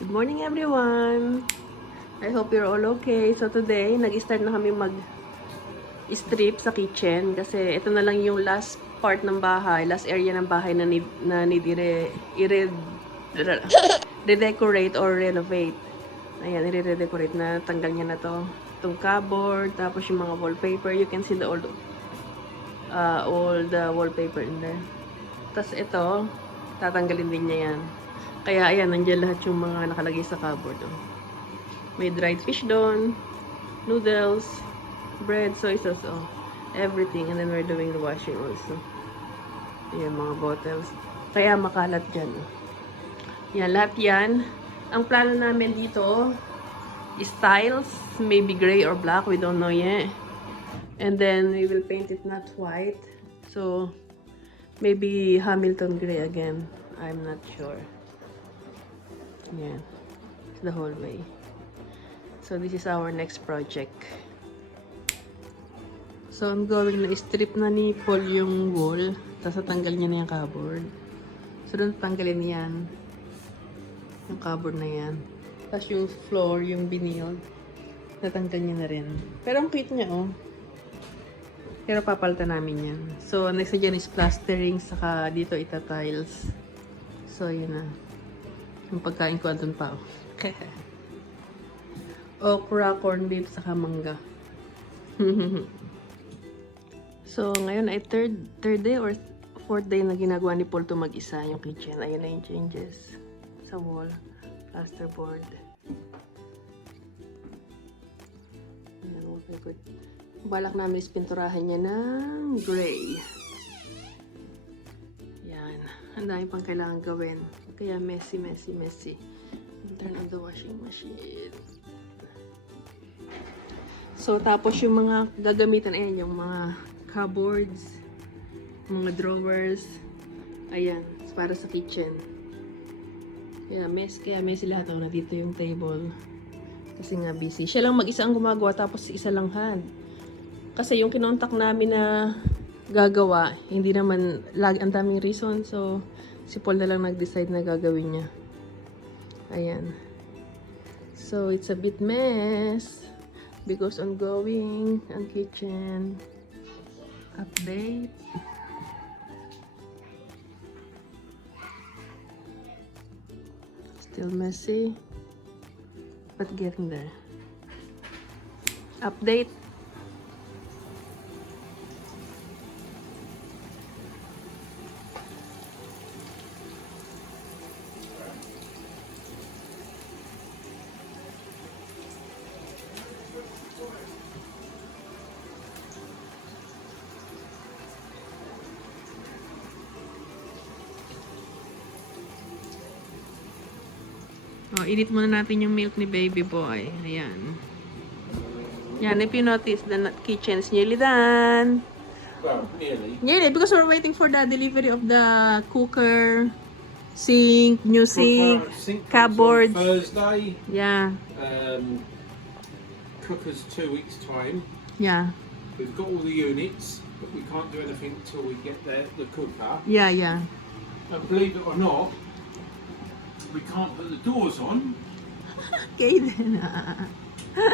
Good morning everyone! I hope you're all okay. So today, nag-start na kami mag-strip sa kitchen kasi ito na lang yung last part ng bahay, last area ng bahay na need i-redecorate or renovate. Ayan, i-redecorate na, tanggal niya na to. Itong cupboard, tapos yung mga wallpaper. You can see all the wallpaper in there. Tapos ito, tatanggalin din niya yan. Kaya ayan, nandiyan lahat yung mga nakalagay sa cupboard. Oh. May dried fish doon, noodles, bread, soy sauce, oh. Everything. And then we're doing the washing also. Ayan, mga bottles. Kaya makalat dyan. Oh. Yan, lahat yan. Ang plano namin dito is tiles, maybe gray or black, we don't know yet. And then we will paint it not white. So, maybe Hamilton gray again. I'm not sure. Yan. The whole way. So, this is our next project. So, I'm going na strip na ni Paul yung wall. Tapos, natanggal niya na yung cupboard. So, doon tanggalin yan. Yung cupboard na yan. Tapos, yung floor, yung vinyl, natanggal niya na rin. Pero, ang cute niya, oh. Pero, papalitan namin yan. So, next dyan is plastering, saka dito ita-tiles. So, yun na. Yung pagkain ko andun pa, oh. Okra, corned beef, saka mangga. So, ngayon ay third day or fourth day na ginagawa ni Paul to mag-isa yung kitchen. Ayun na yung changes sa wall. Plasterboard. Ayan, okay, good. Balak namin is pinturahan niya ng gray. Yan. Ang dami pang kailangan gawin. Kaya messy. Turn on the washing machine. So, tapos yung mga gagamitan, ayan, yung mga cupboards, mga drawers, ayan, para sa kitchen. Kaya messy lahat. Oh, nandito yung table. Kasi nga busy. Siya lang mag-isa ang gumagawa, tapos isa lang hand. Kasi yung kinontak namin na gagawa, hindi naman, ang daming reason. So, si Paul na lang nag-decide na gagawin niya. Ayan. So, it's a bit mess. Because ongoing ang kitchen. Update. Still messy. But getting there. Update. Oh, init muna natin yung milk ni baby boy. Ayan. Yan, if you notice, the kitchen is nearly done. Well, nearly. Nearly, because we're waiting for the delivery of the cooker, sink, new sink, cupboard. Thursday. Yeah. Cooker's 2 weeks' time. Yeah. We've got all the units, but we can't do anything until we get the cooker. Yeah, yeah. And believe it or not, we can't put the doors on. Okay then.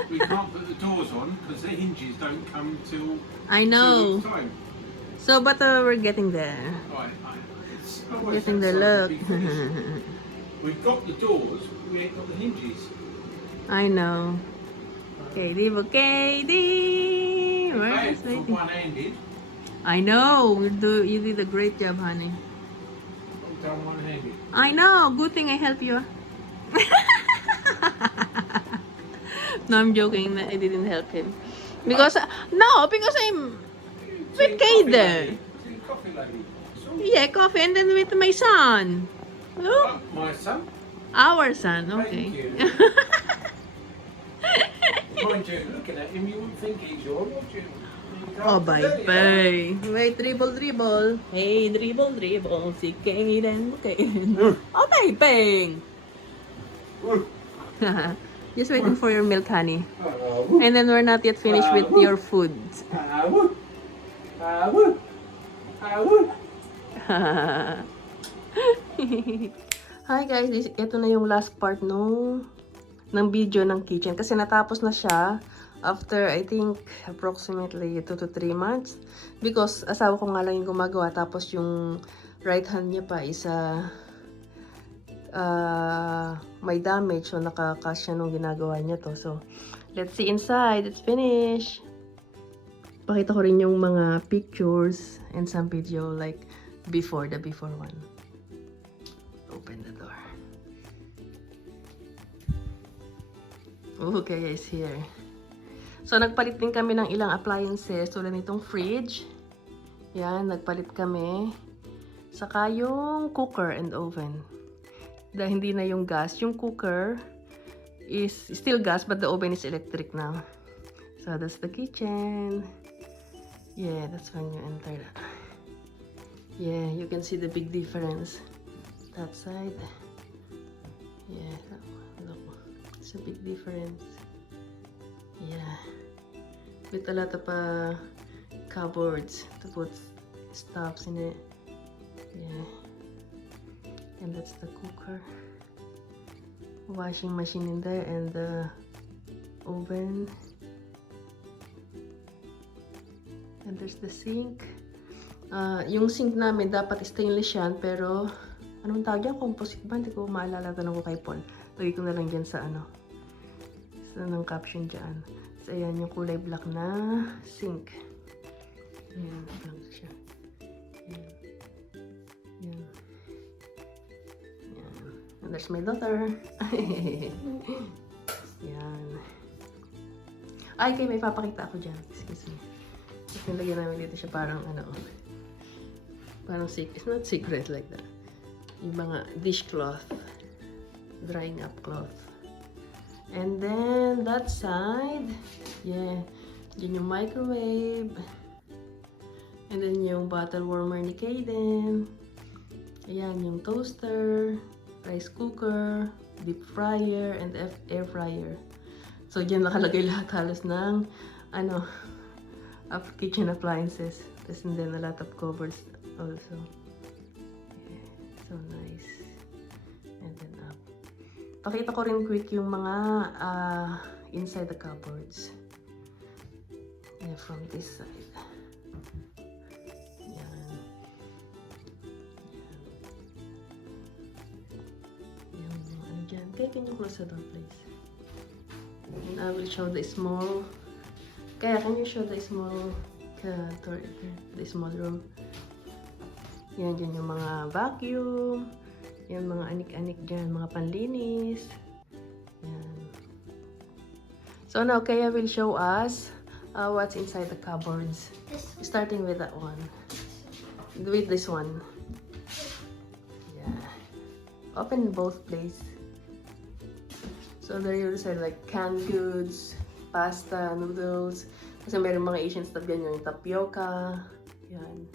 We can't put the doors on because the hinges don't come till I 2 know. weeks' time. So, but we're getting there. Right, it's always Getting the outside look. the big finish. We've got the doors, but we ain't got the hinges. I know. Katie, Katie. We're Bad just for waiting. one-handed. I know. You did a great job, honey. I've done one-handed. I know. Good thing I help you. No, I'm joking. I didn't help him. Because, because I'm with Kay there. Coffee lady. Yeah, coffee. And then with my son. Oh, My son. our son. Okay. Thank you. Mind you, looking at him, you wouldn't think he's yours, would you? Oh, bye-bye. Wait, dribble. Hey, dribble. Si Kaden. Oh, bye-bye. Just waiting for your milk, honey. And then we're not yet finished with your food. Hi guys, ito na yung last part ng video ng kitchen. Kasi natapos na siya after I think approximately 2 to 3 months. Because asawa ko nga lang yung gumagawa. Tapos yung right hand niya pa is may damage. So nakakasya nung ginagawa niya to. So let's see inside. It's finished. Pakita ko rin yung mga pictures and some video like before one. Open the door. Okay, guys, here. So, nagpalit din kami ng ilang appliances. Tulad nitong fridge. Yan, nagpalit kami. Saka yung cooker and oven. Dahil hindi na yung gas. Yung cooker is still gas, but the oven is electric now. So, that's the kitchen. Yeah, that's when you enter that. Yeah, you can see the big difference. That side. Yeah, look. It's a big difference. Yeah. With a lot of cupboards to put stuffs in it. Yeah. And that's the cooker. Washing machine in there and the oven. And there's the sink. Yung sink namin dapat stainless yan, pero anong tawag yan? Composite ba? Hindi ko maalala. Tanong ko kay Paul. Lagay ko na lang dyan sa ng caption dyan. So, ayan yung kulay black na sink. Ayan, blank siya. Ayan. Ayan. Ayan. And there's my daughter. Ayan. Ay, kay may papakita ako dyan. Excuse me. Tapos nilagyan namin dito siya parang parang secret. It's not secret like that. Yung mga dishcloth. Drying up cloth. And then that side, yeah, yun yung microwave. And then yung bottle warmer ni Kaden. Ayan, yung toaster, rice cooker, deep fryer, and air fryer. So, dyan nakalagay lahat halos ng kitchen appliances. Tapos and then a lot of covers also. Yeah, so nice. And then up. Pakita ko rin quick yung mga inside the cupboards. Yeah, from this side. Yan. Yan. Yung ano dyan. Okay, can you close the door, please? And I will show the small. Kaya, can you show the small door, the small room? Yan, dyan yung mga vacuum. Yan, mga anik-anik dyan, mga panlinis. Yan. So now, Kaya will show us what's inside the cupboards. Starting with that one. With this one. Yeah. Open both, please. So there you say like canned goods, pasta, noodles. Kasi mayroon mga Asian stuff yan, yung tapioca. Yan.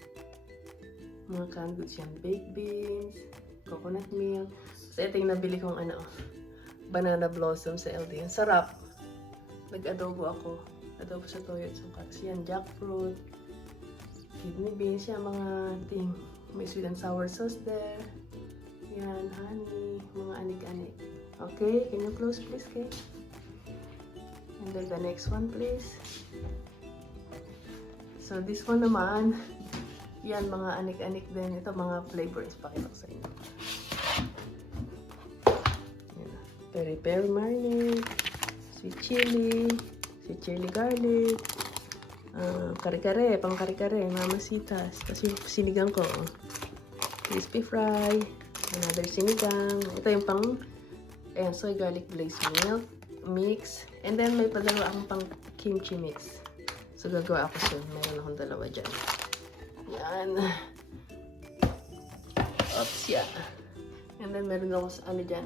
Mga canned goods yan. Baked beans. Coconut milk. So, ito yung nabili kong banana blossom sa LD. Ang sarap. Nag-adobo ako. Adobo sa toyo at suka. Kasi yan, jackfruit. Kidney beans. Yan, mga ting. May sweet and sour sauce there. Yan, honey. Mga anik-anik. Okay, can you close please, Kay? And then the next one, please. So, this one naman. Yan, mga anik-anik din. Ito, mga flavors. Pakita ko sa inyo. Yan. Peri-peri marinade. Sweet chili garlic. Kare-kare, pang kare-kare. Mamasitas. Kasi sinigang ko. Crispy fry. Another sinigang. Ito yung pang soy garlic glazed milk. Mix. And then, may padalawa akong pang kimchi mix. So, gagawa ako soon. Meron akong dalawa dyan. Yan. Oops, yeah. And then, meron ako sa dyan.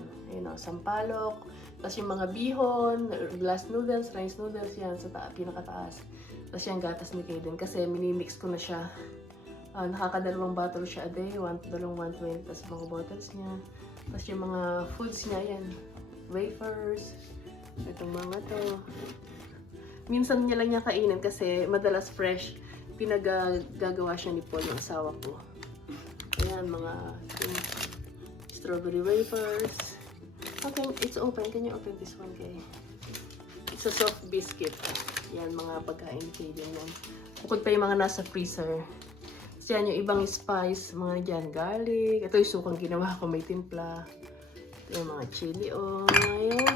Sampalok. Tapos yung mga bihon, glass noodles, rice noodles, yan sa pinakataas. Tapos yung gatas ni Kaden. Kasi minimix ko na siya. Nakakadalawang bottle siya a day. 120. Tapos mga bottles niya. Tapos yung mga foods niya, yan. Wafers. Itong mga to. Minsan niya lang niya kainin kasi madalas fresh. Pinagagawa siya ni Paul, yung asawa ko. Ayan, mga strawberry wafers. Okay, it's open. Can you open this one, Kay? It's a soft biscuit. Yan, mga pagkain kay din yan. Bukod pa yung mga nasa freezer. So yan, yung ibang spice, mga dyan, garlic. Ito yung sukang ginawa ko, may timpla. Ito yung mga chili oil.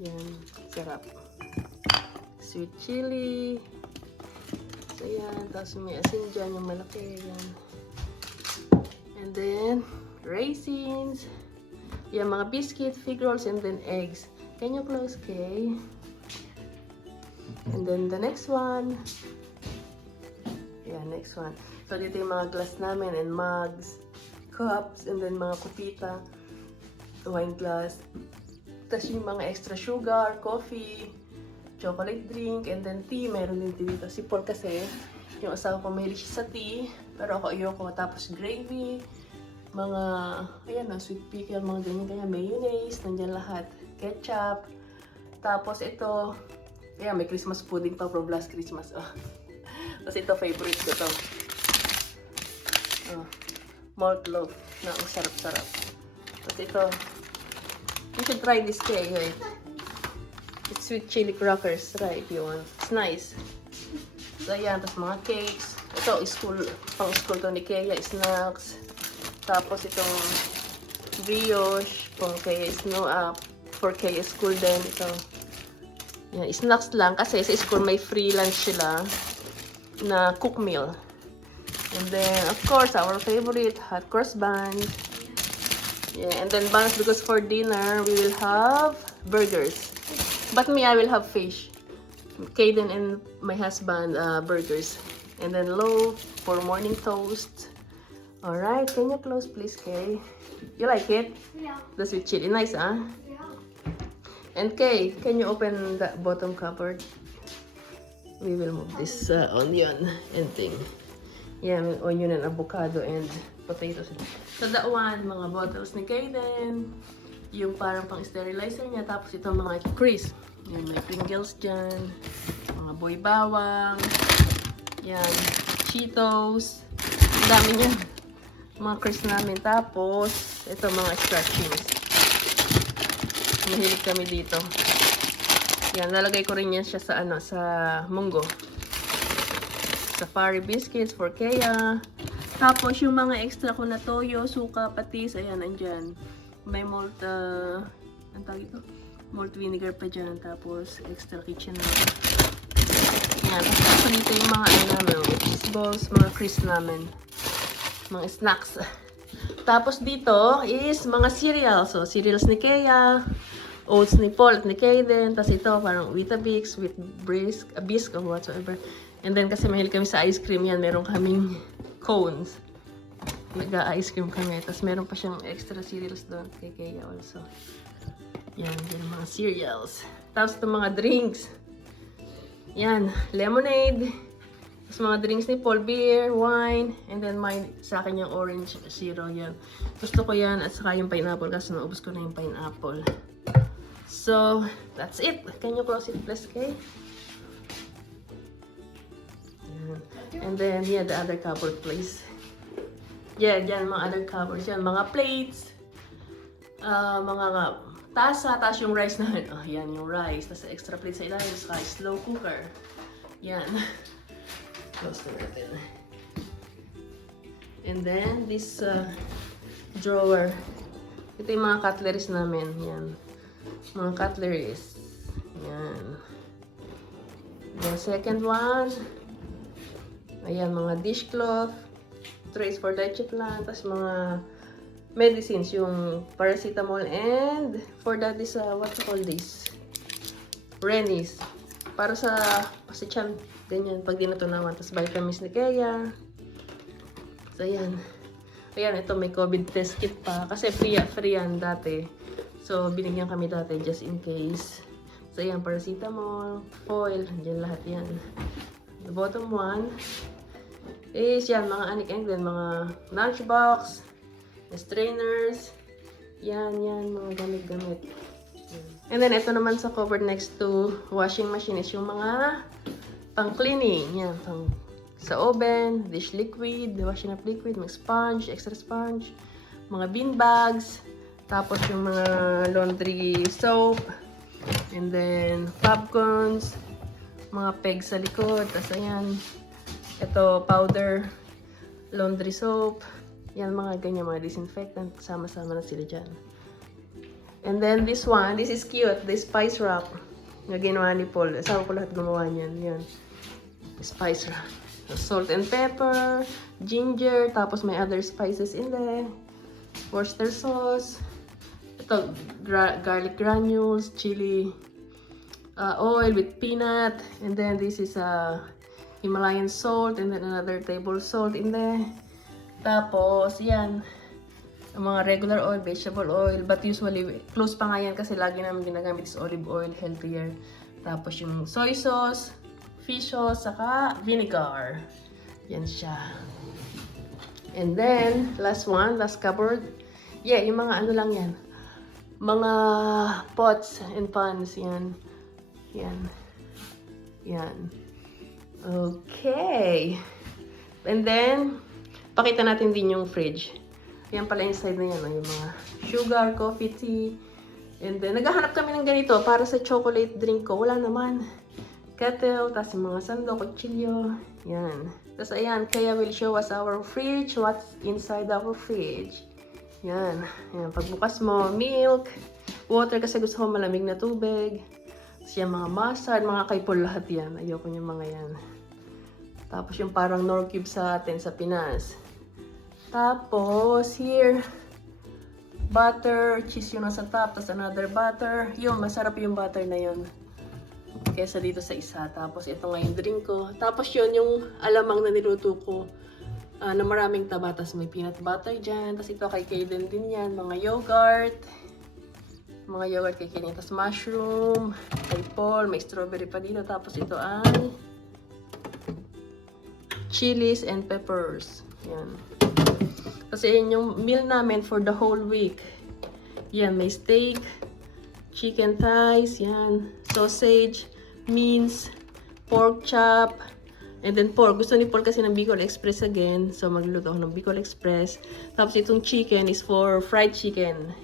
Yan, sarap. Sweet chili. So yan, tapos may asin dyan, yung malaki. Yan. And then, raisins. Yan, mga biscuit, fig rolls, and then eggs. Can you close, Kay? And then the next one. Yeah, next one. So, dito yung mga glass namin and mugs, cups, and then mga kupita, wine glass. Tapos yung mga extra sugar, coffee, chocolate drink, and then tea. Meron din dito. Si Paul kasi, yung asawa ko mahilig siya sa tea, pero ako ayoko. Tapos gravy, mga, ayan na, sweet pickle, mga ganyan, kaya mayonnaise, nandyan lahat. Ketchup. Tapos ito, ayan, may Christmas pudding pa from last Christmas. Oh. Tapos ito, favorite ko to. Oh, malt loaf. Na, ang sarap-sarap. Tapos ito, you should try this cake, right? It's sweet chili crackers. Try if you want. It's nice. So, ayan. Tapos mga cakes. Ito, school, pang school to ni Kea. Snacks. Tapos itong brioche. Pang Kea snow up. For Kea school din. Ito. Yan, snacks lang. Kasi sa school may free lunch sila na cook meal. And then, of course, our favorite, hot cross bun. Yeah, and then buns because for dinner, we will have burgers. But me, I will have fish. Kaden and my husband, burgers. And then loaf for morning toast. Alright, can you close please, Kay? You like it? Yeah. The sweet chili, nice, huh? Yeah. And Kay, can you open the bottom cupboard? We will move this onion and thing. Yeah, onion and avocado and potatoes. So that one, mga bottles ni Kaden. Yung parang pang sterilizer niya. Tapos ito mga crisp. Yan, may Pringles dyan. Mga boy bawang. Yan, Cheetos. Ang dami niya. Mga crisp namin. Tapos, ito mga extra cheese. Mahilig kami dito. Yan, nalagay ko rin yan siya sa ano, sa munggo. Safari biscuits for Kea. Tapos, yung mga extra ko na toyo, suka, patis, ayan, andyan. May malt, ang tawag ito? Malt vinegar pa dyan. Tapos, extra kitchen na. Yan, tapos dito yung mga ano namin, cheese balls, mga crisp namin. Mga snacks. Tapos dito is mga cereals. So, cereals ni Kea. Oats ni Paul at ni Kaden. Tapos ito, parang Weetabix with bisque or whatsoever. And then, kasi mahilig kami sa ice cream yan, meron kaming cones. Nag-ice cream kami. Tapos meron pa siyang extra cereals doon kay Kea also. Yan, yan mga cereals. Tapos ito mga drinks. Yan, lemonade. Tapos mga drinks ni Paul, beer, wine. And then mine, sa akin yung orange zero. Yan. Gusto ko yan at saka yung pineapple kasi naubos ko na yung pineapple. So, that's it. Can you close it please, Kay? And then, yeah, the other cupboard, please. Yeah, dyan, mga other cupboards. Yan, mga plates. Mga tasa. Tapos yung rice namin. Oh, yan, yung rice. Tapos extra plate sa ilalim. Saka slow cooker. Yan. Close na natin. And then, this drawer. Ito yung mga cutleries namin. Yan. Mga cutleries. Yan. The second one. Ayan, mga dishcloth. Trays for leche plan. Tapos mga medicines. Yung paracetamol and for that is, what you call this? Renis. Para sa pasichan. Ganyan, pag di natunawan. Tapos vitamins ni Kea. So, ayan. Ayan, ito may COVID test kit pa. Kasi free yan dati. So, binigyan kami dati just in case. So, ayan, paracetamol, foil, andyan lahat yan. The bottom one is yan, mga anik-anik din, mga lunchbox, strainers, yan, mga gamit-gamit. And then, ito naman sa cupboard next to washing machine is yung mga pang-cleaning. Yan, sa oven, dish liquid, washing up liquid, may sponge, extra sponge, mga bean bags, tapos yung mga laundry soap, and then popcorns, mga pegs sa likod, tapos ayan, ito powder, laundry soap, yan mga ganyan, mga disinfectant, sama-sama na sila dyan. And then this one, this is cute, this spice wrap na ginawa ni Paul. Asawa ko lahat gumawa niyan, yan. Spice wrap. Salt and pepper, ginger, tapos may other spices in there. Worcester sauce. Ito, garlic granules, chili oil with peanut. And then this is Himalayan salt and then another table salt in there. Tapos, yan. Ang mga regular oil, vegetable oil. But usually, close pa nga yan kasi lagi namin ginagamit is olive oil, healthier. Tapos yung soy sauce, fish sauce, saka vinegar. Yan siya. And then, last one, last cupboard. Yeah, yung mga ano lang yan. Mga pots and pans, yan. Yan. Yan. Okay. And then, pakita natin din yung fridge. Yan pala yung side na yan, yung mga sugar, coffee, tea. And then, naghahanap kami ng ganito para sa chocolate drink ko. Wala naman. Kettle, tapos yung mga sando, kutsilyo. Yan. Tapos ayan, Kaya will show us our fridge, what's inside our fridge. Yan. Yan. Pagbukas mo, milk, water kasi gusto ko malamig na tubig. Tapos yung mga mustard, mga kaipol lahat yan. Ayoko yung mga yan. Tapos yung parang Knorr cube sa atin sa Pinas. Tapos, here, butter, cheese yung nasa top, tapos another butter. Yun, masarap yung butter na yun. Kesa dito sa isa. Tapos ito nga yung drink ko. Tapos yun yung alamang na niluto ko na maraming taba. Tapos may peanut butter dyan. Tapos ito kay Kaden din yan. Mga yogurt. Mga yogurt kay Kaden. Tapos mushroom. Kay Paul. May strawberry pa dito. Tapos ito ay chilies and peppers. Yan. Kasi yun yung meal namin for the whole week. Yan. May steak. Chicken thighs. Yan. Sausage. Mince, pork chop, and then pork. Gusto ni Paul kasi ng Bicol Express again. So, magluluto ako ng Bicol Express. Tapos, itong chicken is for fried chicken.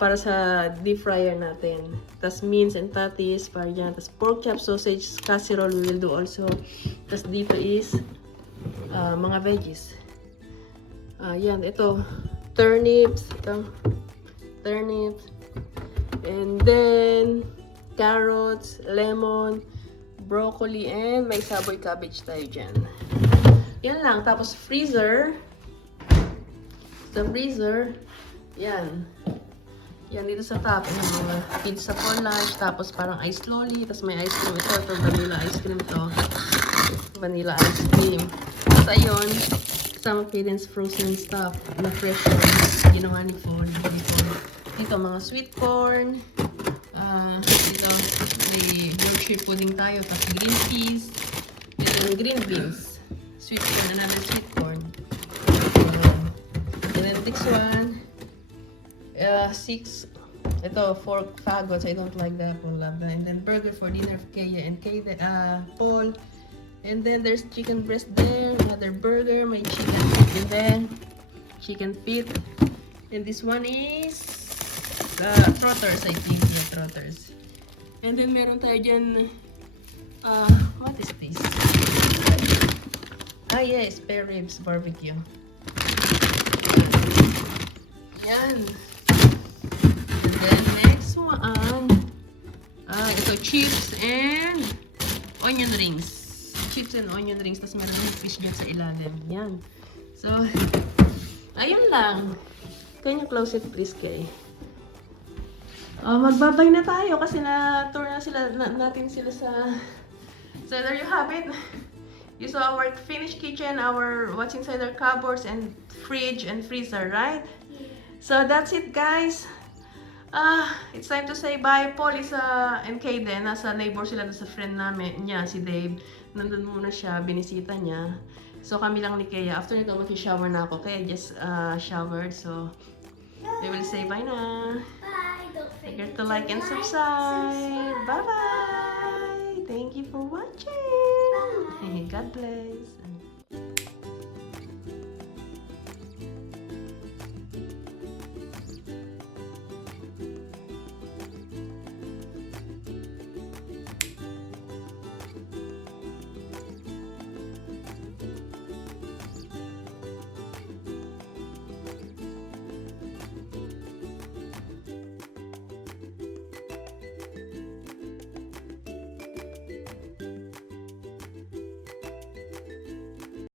Para sa deep fryer natin. Tapos, mince and patties, para dyan. Tapos, pork chop, sausage, casserole we will do also. Tapos, dito is mga veggies. Yan, ito. Turnips. Ito. Turnips. And then, carrots, lemon, broccoli, and may saboy cabbage tayo dyan. Yan lang. Tapos freezer. Sa freezer, yan. Yan dito sa top. Yung mga pizza for lunch. Tapos parang ice lolly. Tapos may ice cream. Ito, vanilla ice cream to. Vanilla ice cream. Tapos ayun, some Caden's frozen stuff na fresh ones. Ginawa ni Paul. Dito mga sweet corn. Dito, may Yorkshire pudding tayo, tapos green peas, and green beans, sweet corn, another sweet corn. And then this one, 4 fagots, I don't like that, Paul love that. And then burger for dinner for Kaya and Paul. And then there's chicken breast there, another burger, may chicken feet in there, chicken feet. And this one is trotters, I think. Yeah, trotters. And then meron tayo dyan, what is this? Yes, spare ribs barbecue. Yan. And then next one, ito chips and onion rings. Chips and onion rings. Tapos meron yung fish dyan sa ilalim. Yan. So, ayun lang. Can you close it please, Kay? Magbabay na tayo kasi na-tour na natin sila sa... So there you have it. You saw our finished kitchen, what's inside our cupboards and fridge and freezer, right? Yeah. So that's it, guys. It's time to say bye. Paul is and Kaden, nasa neighbor sila sa friend namin niya, si Dave. Nandun muna siya, binisita niya. So kami lang ni Kaya. After nito, mag-shower na ako. Kaya just showered. So we will say bye na. Don't forget to like and subscribe. Bye bye. Thank you for watching. Bye. God bless.